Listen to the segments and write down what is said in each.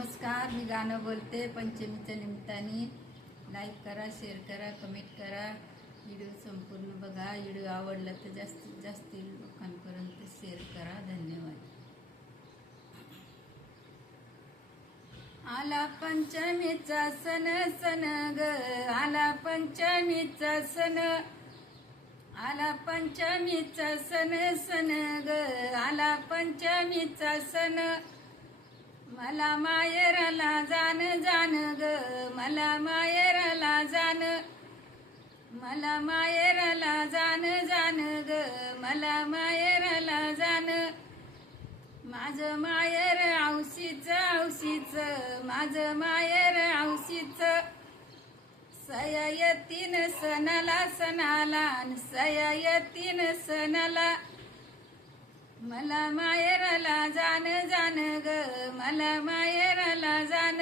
नमस्कार, मी गाणं बोलते पंचमीच्या निमित्ताने. लाईक करा, शेअर करा, कमेंट करा. व्हिडिओ संपूर्ण बघा. व्हिडिओ आवडला तर जास्तीत जास्त लोकांपर्यंत शेअर करा. धन्यवाद. आला पंचमीचा सण सण ग, आला पंचमीचा सण, आला पंचमीचा सण सण ग, आला पंचमीचा सण. मला माहेराला जान जान ग, मला माहेराला जान, मला माहेराला जान जान ग, मला माहेराला जान. माझं माहेर औशीच औशीच, माझं माहेर औशीच. सया येतीन सणाला सणाला, सया येतीन सणाला. मला माहेराला जान जान ग, मला माहेराला जान.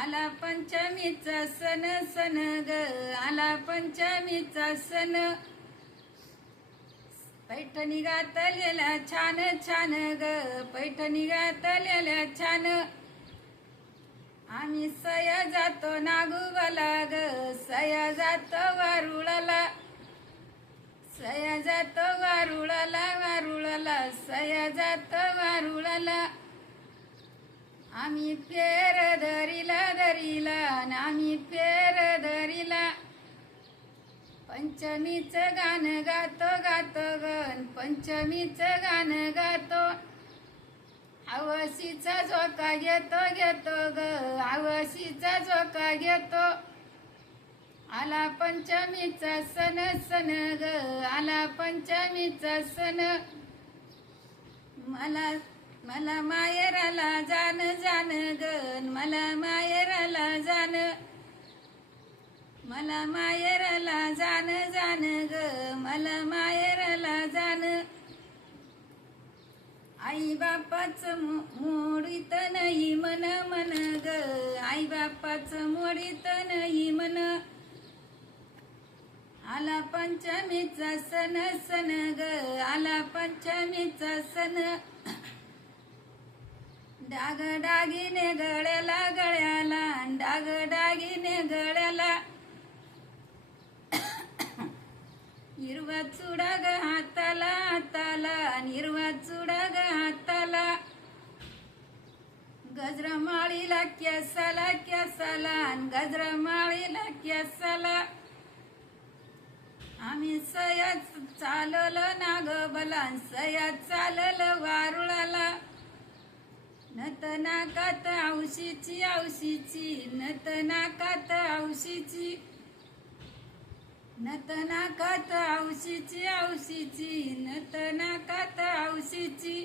आला पंचमीचा सण सण ग, आला पंचमीचा सण. पैठणी घातलेल्या छान छान ग, पैठणी घातलेल्या छान. आम्ही सया जातो नागुबाला ग, सया जातो वारुळाला, सया जातो वारुळाला वारुळाला, सया जातो वारुळाला. आम्ही फेर धरीला धरीला, आम्ही फेर धरीला. पंचमीचं गाणं गातो गातो गण, पंचमीचं गाणं गातो. आवशीचा झोका घेतो घेतो ग, आवशीचा झोका घेतो. आला पंचमीचा सण सण ग, आला पंचमीचा सण. मला माहेराला जान जान ग, मला माहेराला जान, मला माहेराला जान जान ग, मला माहेराला जान. आई बापाचं मोडीत नाही मन मन ग, आई बापाचं मोडीत नाही मन. आला पंचमीचा सण सण ग, आला पंचमीचा सण. डाग डागिने गळ्याला गळ्याला, डाग डागिने गळ्याला. हिरवा चुडा ग हाताला हाताला, हिरवा चुडा ग हाताला. गजरा माळीला केसाला केसाला, गजरा माळीला केसाला. आम्ही सया चाललो नागोबाला, सया चाललो वारुळाला. नत नाकात औशीची औशीची, नत नाकात औशीची, नत नाकात औशीची औशीची, नत नाकात औशीची.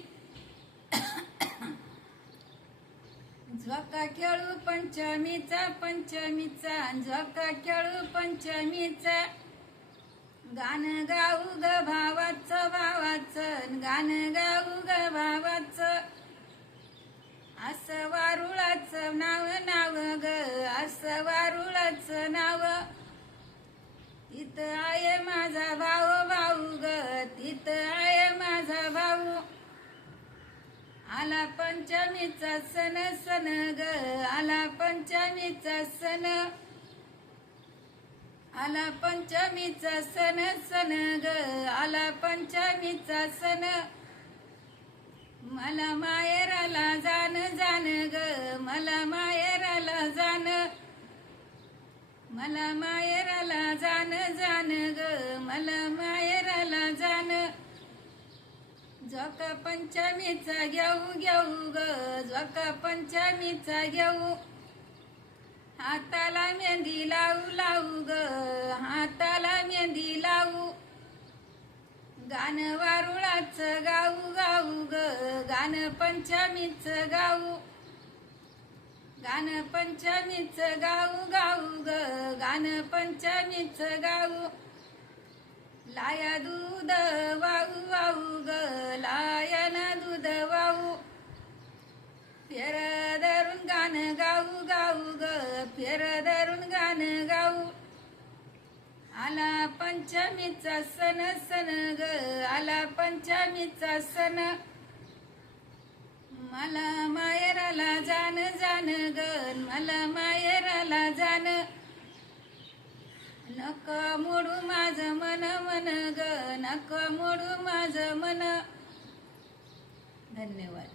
झोका खेळू पंचमीचा पंचमीचा, झोका खेळू पंचमीचा. गाणं गाऊ ग भावाचं भावाचं, गाणं गाऊ ग भावाचं. असं वारुळाचं नाव नाव ग, असं वारुळाचं नाव. तिथं आहे माझा भाऊ भाऊ ग, तिथं आहे माझा भाऊ. आला पंचमीचा सण सण ग, आला पंचमीचा सण, आला पंचमीचा सण सण ग, आला पंचमीचा सण. मला माहेराला जान जान ग, मला माहेराला जान, मला माहेराला जान जान ग, मला माहेराला जान. झोका पंचमीचा घेऊ घेऊ ग, झोका पंचमीचा घेऊ. हाताला मेहंदी लावू लावू ग, हाताला मेहंदी लावू. गाणं वारुळाचं गाऊ गाऊ ग, गाणं पंचमीचं गाऊ. गाणं पंचमीचं गाऊ गाऊ ग, गाणं पंचमीचं गाऊ. लाया दूध वाऊ वाऊ ग, लायाना दूध वाऊ. फेर धरून गाणं गाऊ गाऊ ग, फेर धरून गाणं गाऊ. आला पंचमीचा सण सण ग, आला पंचमीचा सण. मला माहेराला गण मला माहेराला जाण नको मोडू माझं मन मन ग नको मोडू माझं मन. धन्यवाद.